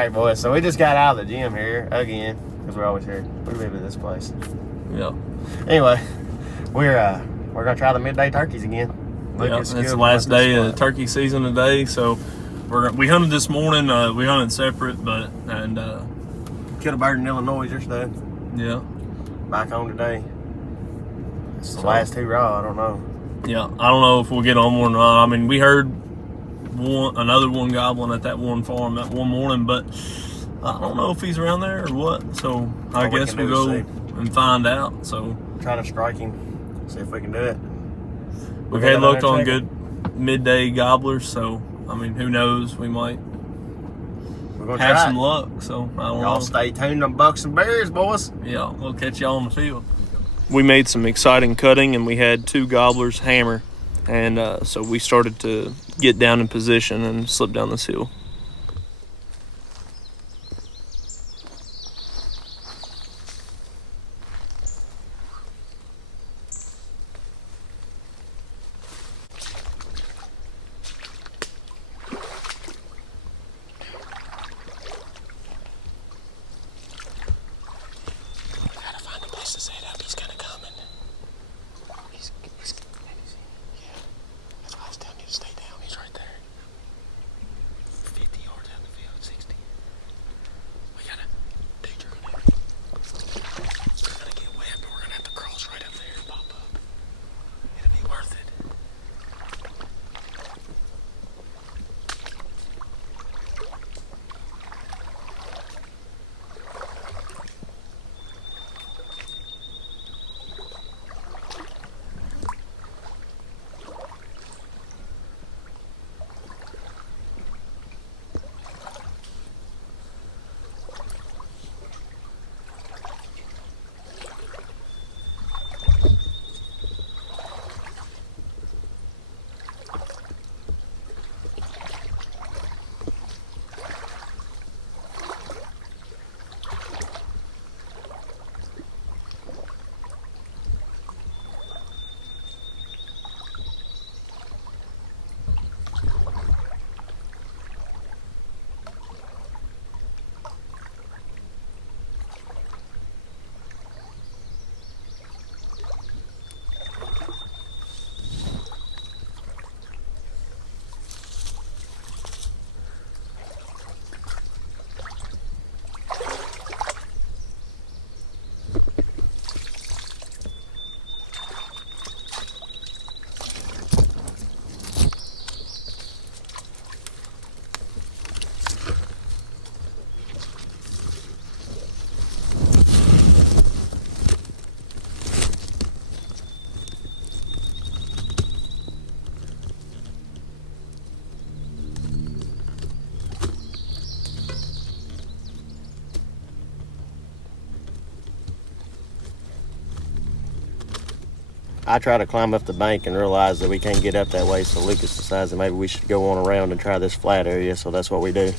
right, boys. So we just got out of the gym here again because we're always here. We live at this place. Yeah. Anyway, we're gonna try the midday turkeys again. Yeah, it's the last day of the turkey season today, so we hunted this morning. We hunted separate, killed a bird in Illinois yesterday. Yeah. Back home today. It's the last hoorah. I don't know. Yeah, I don't know if we'll get on one or not. I mean, we heard another one gobbling at that one farm that one morning, but I don't know if he's around there or what. So I guess we'll go and find out. So try to strike him, see if we can do it. We've had looked on good midday gobblers, so I mean, who knows? We might have some luck. So I don't know. Y'all stay tuned on Bucks and Bears, boys. Yeah, we'll catch y'all on the field. We made some exciting cutting, and we had 2 gobblers hammer, and so we started to get down in position and slip down this hill. I try to climb up the bank and realize that we can't get up that way, so Lucas decides that maybe we should go on around and try this flat area, so that's what we do.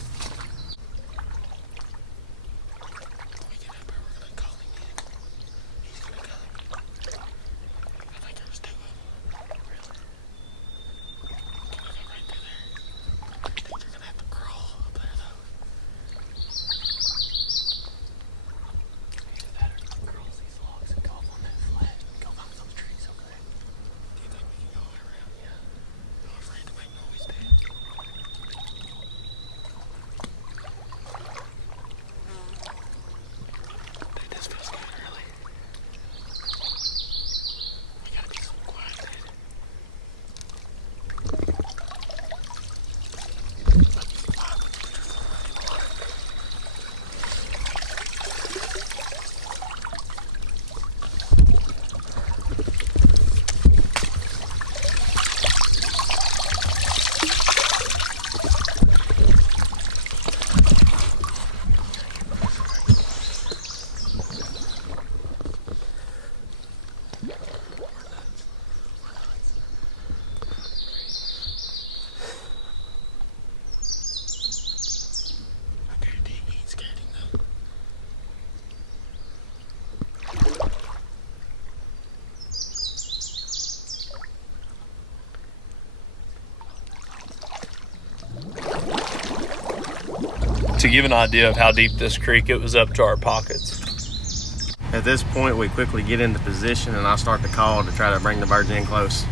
to give an idea of how deep this creek, it was up to our pockets. At this point, we quickly get into position, and I start the call to try to bring the birds in close.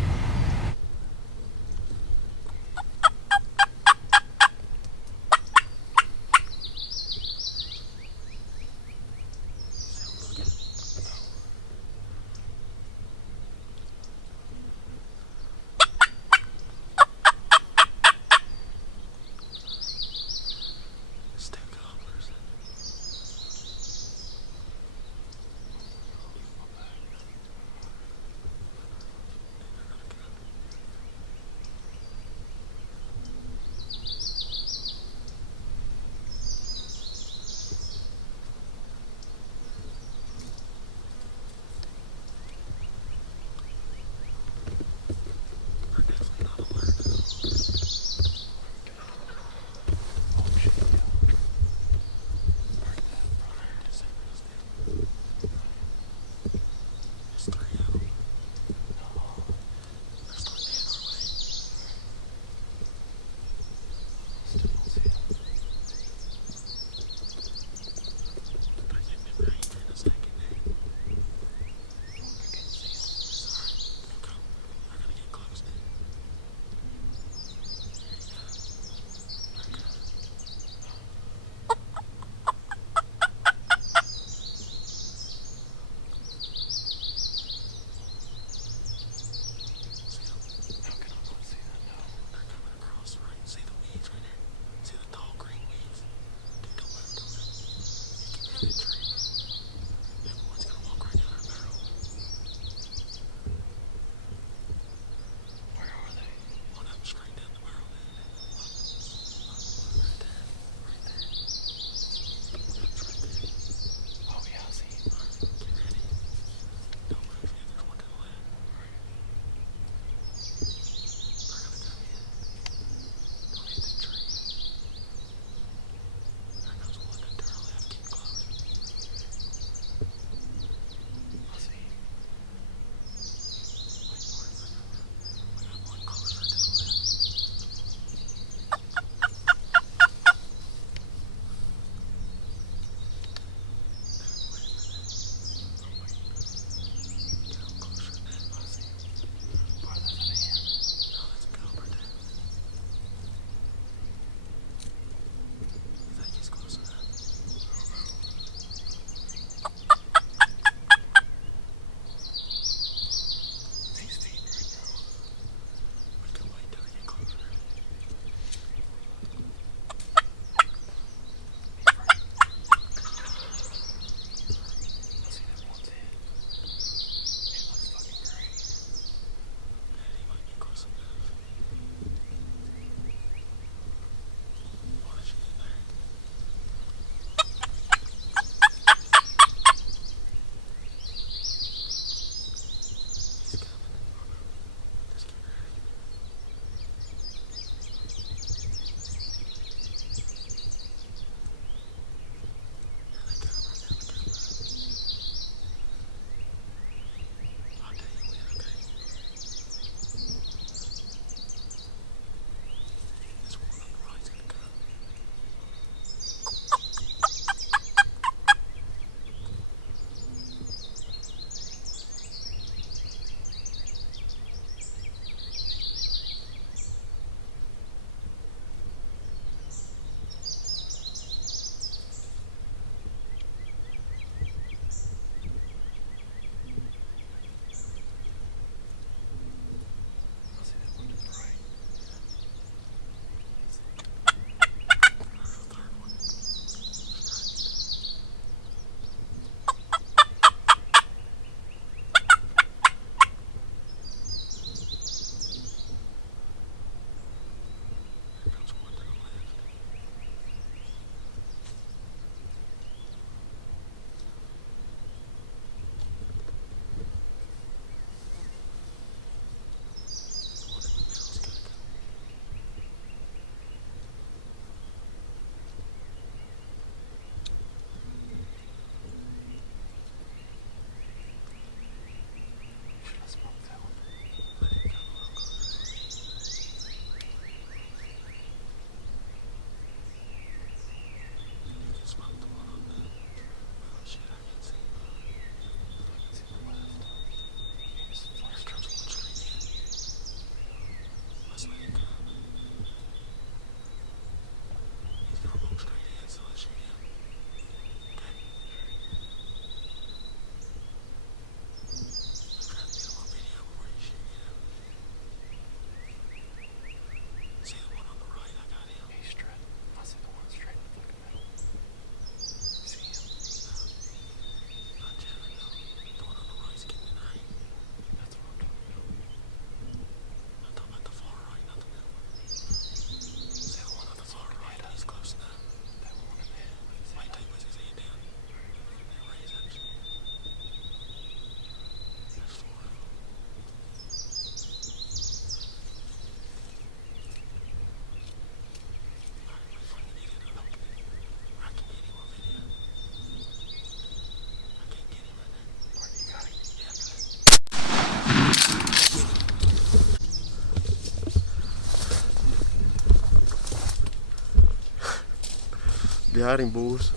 Got him, boys.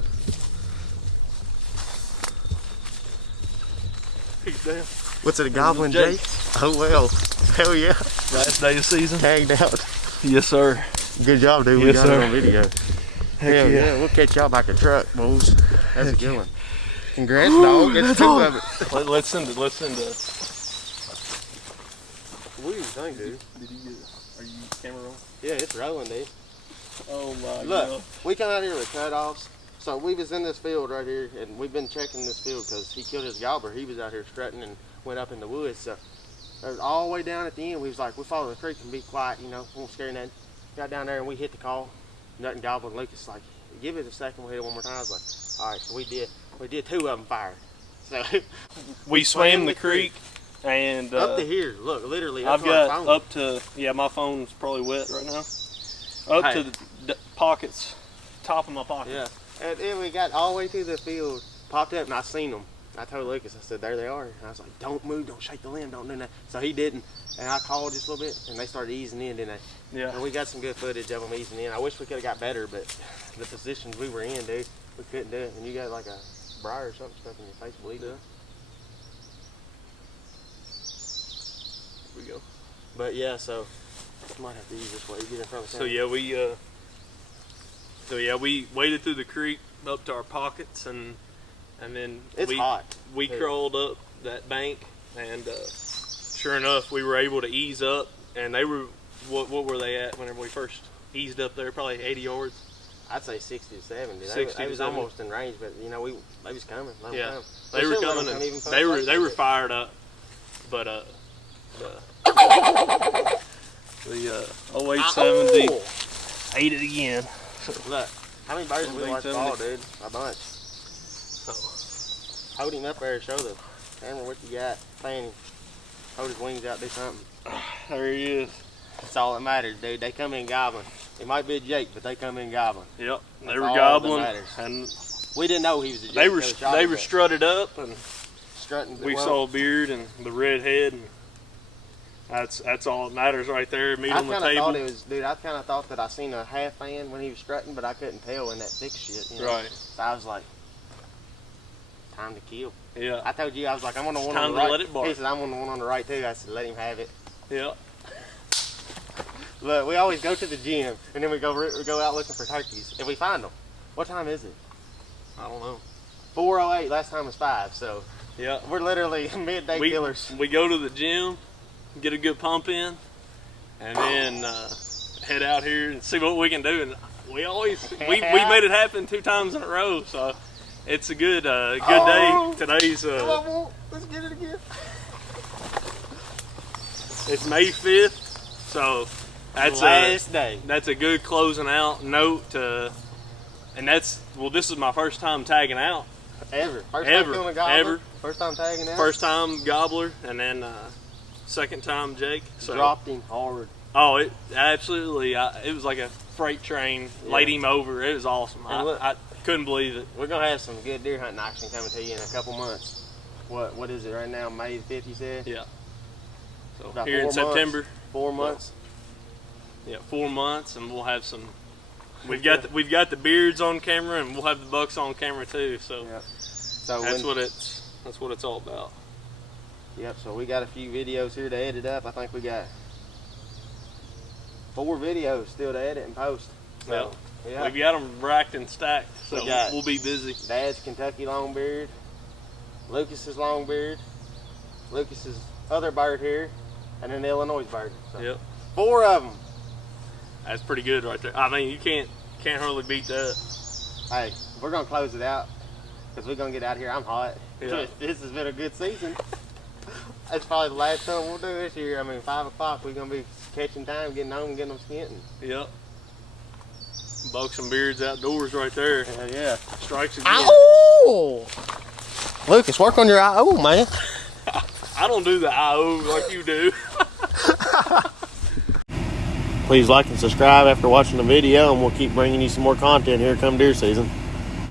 He's down. What's it, a goblin, Jake? Oh, well. Hell yeah. Last day of season. Tagged out. Yes, sir. Good job, dude. We Yes, got sir. it on video. Hell yeah. We'll catch y'all back in the truck, boys. That's a good one. Congrats, dog. It's two of it. Let's send it. What do you think, dude? Did you get? Are you camera on? Yeah, it's rolling, dude. Oh my Look, god. we come out here with cutoffs. So we was in this field right here, and we've been checking this field because he killed his gobbler. He was out here strutting and went up in the woods. So it was all the way down at the end. We was like, we follow the creek and be quiet, you know, won't scare nothing. Got down there and we hit the call. Nothing gobbling. Lucas like, give it a second. We'll hit it one more time. I was like, all right. So we did two of them fire. So We swam the creek, and up to here. Look, literally. I've Up to our got phone. up to my phone's probably wet right now. Up Hey. to the pockets, top of my pocket. Yeah. And then we got all the way through the field, popped up, and I seen them. I told Lucas, I said, there they are. And I was like, don't move, don't shake the limb, don't do that. So he didn't. And I called just a little bit, and they started easing in, didn't they? Yeah. And we got some good footage of them easing in. I wish we could have got better, but the positions we were in, dude, we couldn't do it. And you got like a briar or something stuck in your face, bleeding. Here we go. But yeah, so I might have to use this way to get in front of the So yeah, we waded through the creek up to our pockets, and then It's hot. We Dude. crawled up that bank, and sure enough, we were able to ease up. And they were, what were they at whenever we first eased up there? Probably 80 yards. I'd say 60 to 70. 60 they to was 70. almost in range, but you know, they was coming. Let 'em Yeah. come. They were should let 'em coming, come even and further. they were fired up, but the 0870 Oh! ate it again. Look, how many birds did we watch 0870. fall, dude? A bunch. So, Hold him up there, show the camera what you got. Fan him. Hold his wings out, do something. there he is. That's all that matters, dude. They come in gobbling. It might be a Jake, but they come in gobbling. Yep, they That's were all gobbling, that matters. and We didn't know he was a Jake. they were till shot they him, were but strutted up, and strutting. we saw a beard and the red head, and that's all that matters right there. Meat I on the kind of table. thought it was, dude. I kind of thought that I seen a half fan when he was strutting, but I couldn't tell in that thick shit. You know? Right. So I was like, time to kill. Yeah. I told you, I was like, I'm on the one time on the to right. let it bark. He said, I'm on the one on the right too. I said, let him have it. Yeah. Look, we always go to the gym and then we go out looking for turkeys. If we find them, what time is it? I don't know. 4:08. Last time was 5. So Yeah. we're literally midday killers. We go to the gym, get a good pump in, and then head out here and see what we can do. And we we made it happen 2 times in a row. So it's a good Oh. day. Today's Come on, Walt. Let's get it again. it's May 5th, so that's Last day. that's a good closing out note. And this is my first time tagging out. Ever. First Ever. time killing a gobbler. Ever. First time tagging out. First time gobbler, and then second time Jake. So Dropped him hard. oh, it absolutely. It was like a freight train. Yeah. Laid him over. It was awesome. And look- I couldn't believe it. We're gonna have some good deer hunting action coming to you in a couple months. What is it right now? May the 5th, you said? Yeah. So About here in 4 months. September, 4 months. yeah, 4 months, and we'll have some. We've got the beards on camera, and we'll have the bucks on camera too. So Yep. So that's what it's all about. Yep. So we got a few videos here to edit up. I think we got 4 videos still to edit and post. So, yeah. We've got them racked and stacked, so We got- we'll be busy. Dad's Kentucky longbeard, Lucas's longbeard, Lucas's other bird here, and then the Illinois bird. So Yep, 4 of them. that's pretty good right there. I mean, you can't hardly beat that. Hey, we're gonna close it out because we're gonna get out of here. I'm hot. Yeah. This has been a good season. That's probably the last time we'll do this year. I mean, 5 o'clock we're gonna be catching time, getting home, and getting them skinned. Yep. Bucks and beards outdoors right there. Hell yeah. Strikes again. Ow! Lucas, work on your IO, man. I don't do the IO like you do. Please like and subscribe after watching the video, and we'll keep bringing you some more content here come deer season.